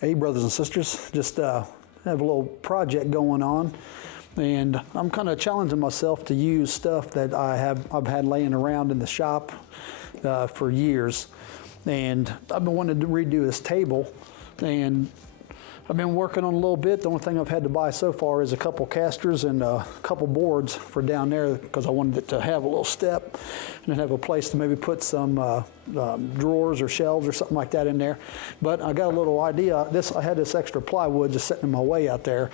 Hey, brothers and sisters, just have a little project going on, and I'm kind of challenging myself to use stuff that I've had laying around in the shop for years, and I've been wanting to redo this table, and I've been working on a little bit. The only thing I've had to buy so far is a couple casters and a couple boards for down there because I wanted it to have a little step and then have a place to maybe put some drawers or shelves or something like that in there. But I got a little idea. I had this extra plywood just sitting in my way out there,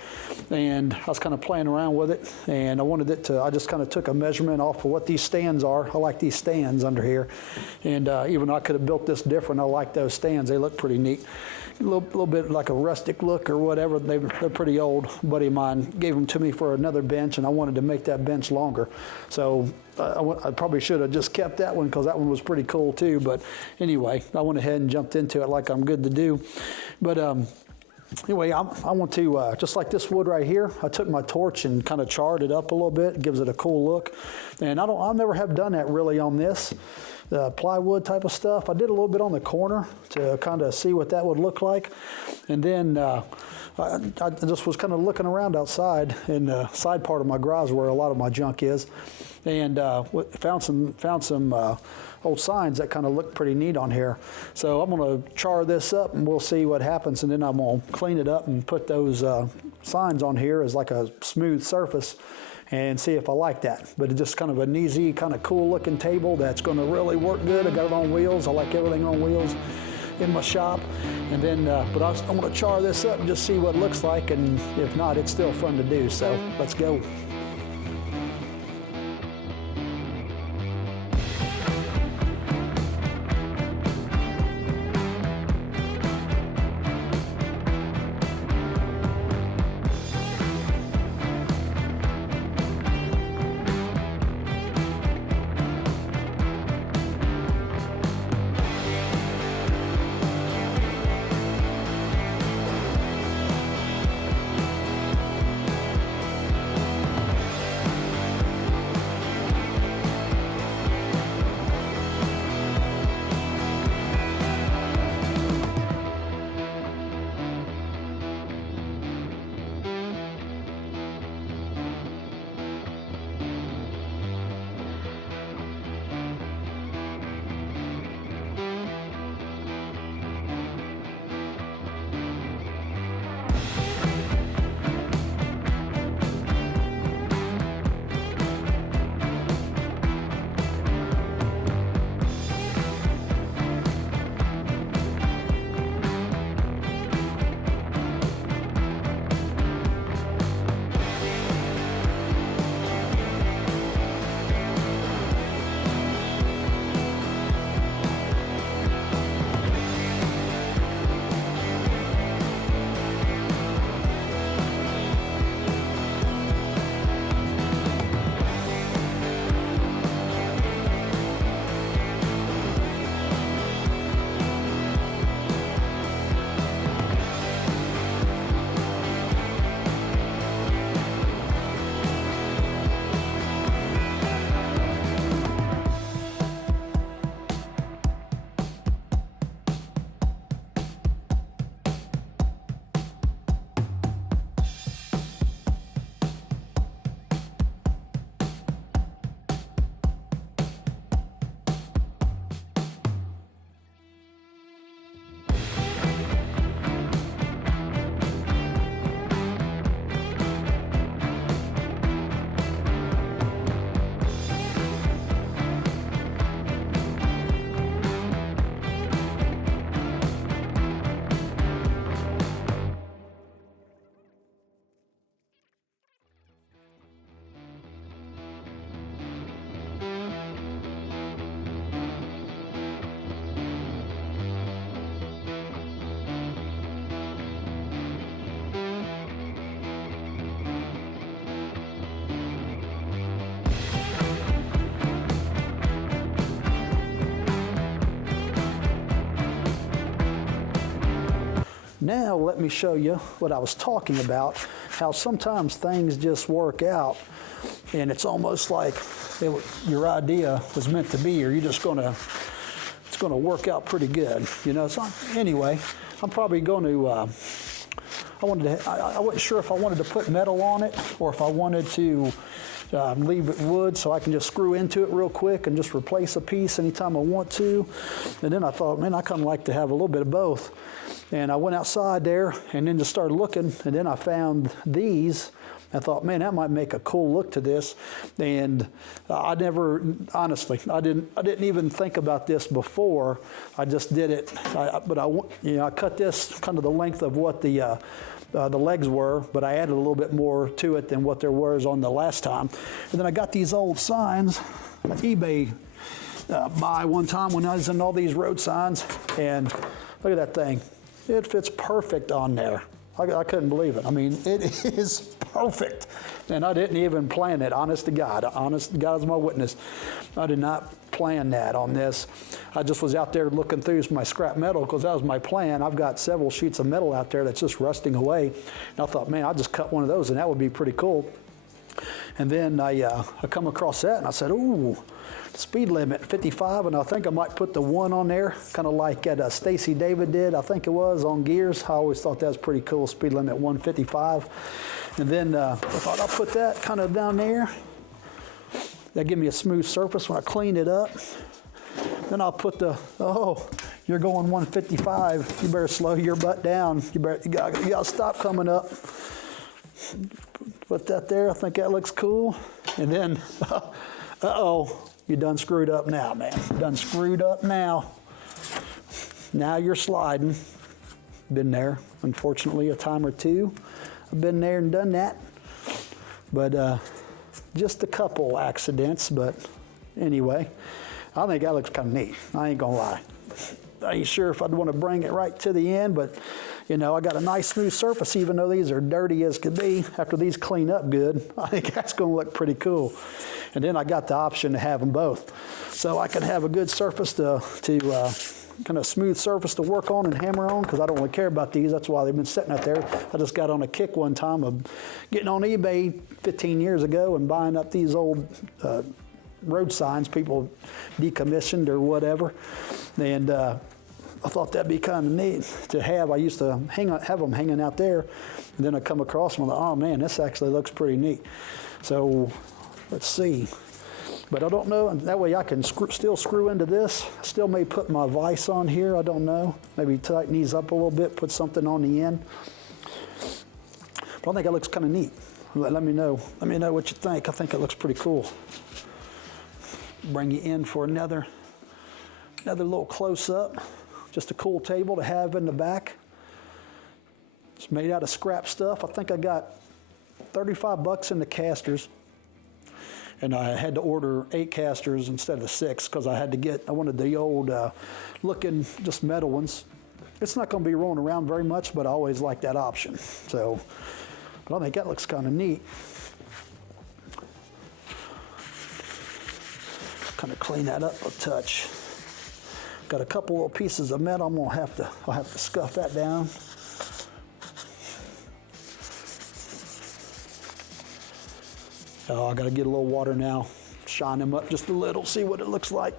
and I was kind of playing around with it, and I just kind of took a measurement off of what these stands are. I like these stands under here, and even though I could have built this different, I like those stands. They look pretty neat. A little bit like a rustic look or whatever. They're pretty old. A buddy of mine gave them to me for another bench, and I wanted to make that bench longer. So I probably should have just kept that one because that one was pretty cool too. But anyway, I went ahead and jumped into it like I'm good to do. But anyway, I want to, just like this wood right here, I took my torch and kind of charred it up a little bit. It gives it a cool look. And I'll never have done that really on this plywood type of stuff. I did a little bit on the corner to kind of see what that would look like. And then I just was kind of looking around outside in the side part of my garage where a lot of my junk is, and found some old signs that kind of look pretty neat on here. So I'm going to char this up and we'll see what happens, and then I'm going to clean it up and put those signs on here as like a smooth surface and see if I like that. But it's just kind of an easy, kind of cool looking table that's going to really work good. I got it on wheels. I like everything on wheels in my shop. And then, but I want to char this up and just see what it looks like, and if not, it's still fun to do. So let's go. Now let me show you what I was talking about, how sometimes things just work out and it's almost like your idea was meant to be, or you're just it's gonna work out pretty good, you know. So anyway, I'm probably going to, I wasn't sure if I wanted to put metal on it or if I wanted to leave it wood so I can just screw into it real quick and just replace a piece anytime I want to. And then I thought, man, I kind of like to have a little bit of both. And I went outside there and then just started looking, and then I found these. I thought, man, that might make a cool look to this. And I never, honestly, I didn't even think about this before. I just did it. I cut this kind of the length of what the legs were, but I added a little bit more to it than what there was on the last time. And then I got these old signs, eBay buy one time when I was in all these road signs, and look at that thing. It fits perfect on there. I couldn't believe it. I mean, it is perfect. And I didn't even plan it, honest to God. Honest to God is my witness. I did not plan that on this. I just was out there looking through my scrap metal because that was my plan. I've got several sheets of metal out there that's just rusting away. And I thought, man, I'll just cut one of those and that would be pretty cool. And then I come across that and I said, ooh, speed limit 55, and I think I might put the 1 on there, kind of like Stacy David did, I think it was, on Gears. I always thought that was pretty cool, speed limit 155. And then I thought I'll put that kind of down there. That give me a smooth surface when I clean it up. Then I'll put the, oh, you're going 155, you better slow your butt down. You gotta stop coming up. Put that there, I think that looks cool. And then, uh-oh. You done screwed up now, man. You done screwed up now. Now you're sliding. Been there, unfortunately, a time or two. I've been there and done that. But just a couple accidents, but anyway. I think that looks kind of neat. I ain't gonna lie. I ain't sure if I'd want to bring it right to the end, but you know, I got a nice smooth surface, even though these are dirty as could be. After these clean up good, I think that's gonna look pretty cool. And then I got the option to have them both. So I can have a good surface to kind of smooth surface to work on and hammer on, because I don't really care about these. That's why they've been sitting out there. I just got on a kick one time of getting on eBay 15 years ago and buying up these old road signs people decommissioned or whatever. And I thought that'd be kind of neat to have. I used to have them hanging out there, and then I come across them and I'm like, oh man, this actually looks pretty neat. So let's see. But I don't know, and that way I can still screw into this. Still may put my vise on here, I don't know. Maybe tighten these up a little bit, put something on the end. But I think it looks kind of neat. Let me know what you think. I think it looks pretty cool. Bring you in for another little close-up. Just a cool table to have in the back. It's made out of scrap stuff. I think I got 35 bucks in the casters. And I had to order 8 casters instead of 6 because I wanted the old looking, just metal ones. It's not going to be rolling around very much, but I always like that option. So, but I think that looks kind of neat. Kind of clean that up a touch. Got a couple little pieces of metal. I'll have to scuff that down. Oh, I got to get a little water now. Shine them up just a little, see what it looks like.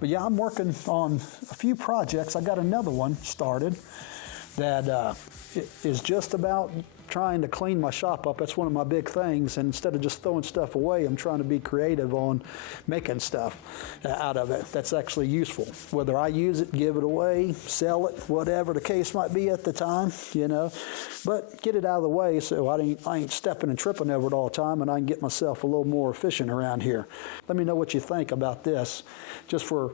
But yeah, I'm working on a few projects. I got another one started that is just about trying to clean my shop up. That's one of my big things. And instead of just throwing stuff away, I'm trying to be creative on making stuff out of it that's actually useful. Whether I use it, give it away, sell it, whatever the case might be at the time, you know. But get it out of the way so I ain't stepping and tripping over it all the time, and I can get myself a little more efficient around here. Let me know what you think about this. Just for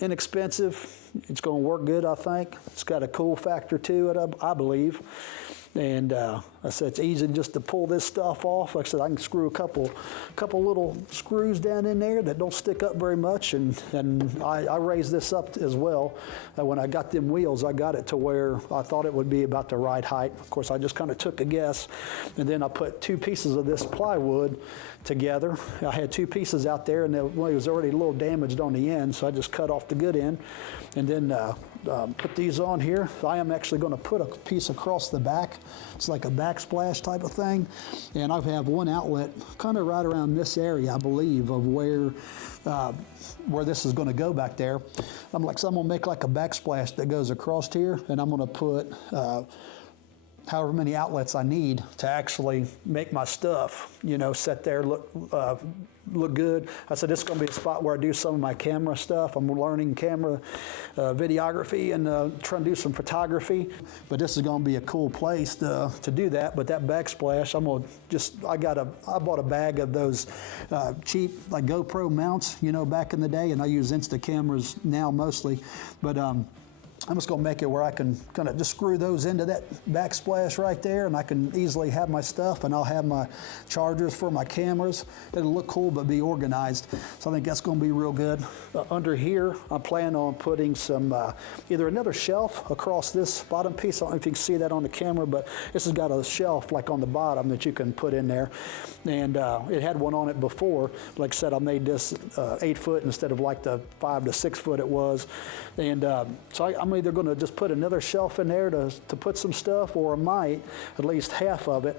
inexpensive, it's going to work good, I think. It's got a cool factor to it, I believe. And I said, it's easy just to pull this stuff off. Like I said, I can screw a couple little screws down in there that don't stick up very much. And I raised this up as well. When I got them wheels, I got it to where I thought it would be about the right height. Of course, I just kind of took a guess. And then I put 2 pieces of this plywood together. I had 2 pieces out there, and it was already a little damaged on the end, so I just cut off the good end. And then put these on here. I am actually going to put a piece across the back. It's like a backsplash type of thing. And I have one outlet kind of right around this area, I believe, of where this is going to go back there. So I'm going to make like a backsplash that goes across here, and I'm going to put however many outlets I need to actually make my stuff, set there, look good. I said, this is going to be a spot where I do some of my camera stuff. I'm learning camera videography and trying to do some photography. But this is going to be a cool place to do that. But that backsplash, I bought a bag of those cheap like GoPro mounts, back in the day, and I use Insta cameras now mostly. But I'm just going to make it where I can kind of just screw those into that backsplash right there, and I can easily have my stuff, and I'll have my chargers for my cameras. It'll look cool but be organized. So I think that's going to be real good. Under here, I plan on putting some, either another shelf across this bottom piece. I don't know if you can see that on the camera, but this has got a shelf like on the bottom that you can put in there. And it had one on it before. Like I said, I made this 8 foot instead of like the 5 to 6 foot it was. And so I'm either going to just put another shelf in there to put some stuff, or I might, at least half of it,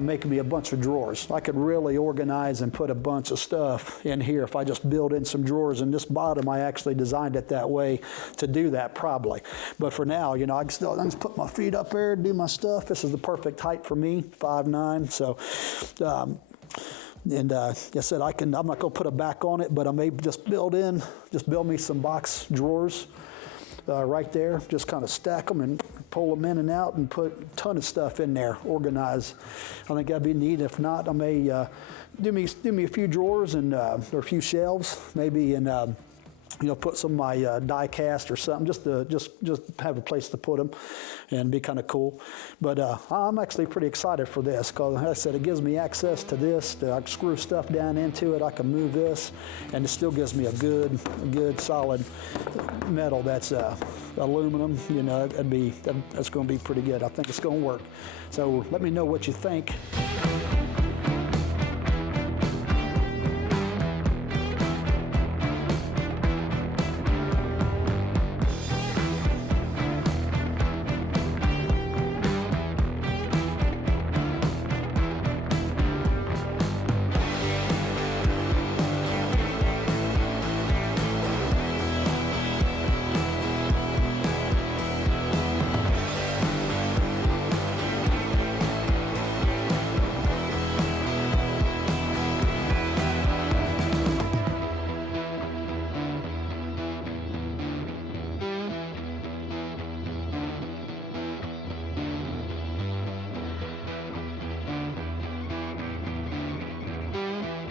make me a bunch of drawers. I could really organize and put a bunch of stuff in here if I just build in some drawers. In this bottom, I actually designed it that way to do that probably. But for now, I can just put my feet up there and do my stuff. This is the perfect height for me, 5'9". So, like I said, I'm not going to put a back on it, but I may just build me some box drawers right there. Just kind of stack them and pull them in and out and put a ton of stuff in there, organize. I think that'd be neat. If not, I may do me a few drawers and or a few shelves, maybe, and put some of my die cast or something, just have a place to put them and be kind of cool. But I'm actually pretty excited for this because, like I said, it gives me access to this. I can screw stuff down into it. I can move this, and it still gives me a good solid metal that's aluminum. That's going to be pretty good. I think it's going to work. So let me know what you think.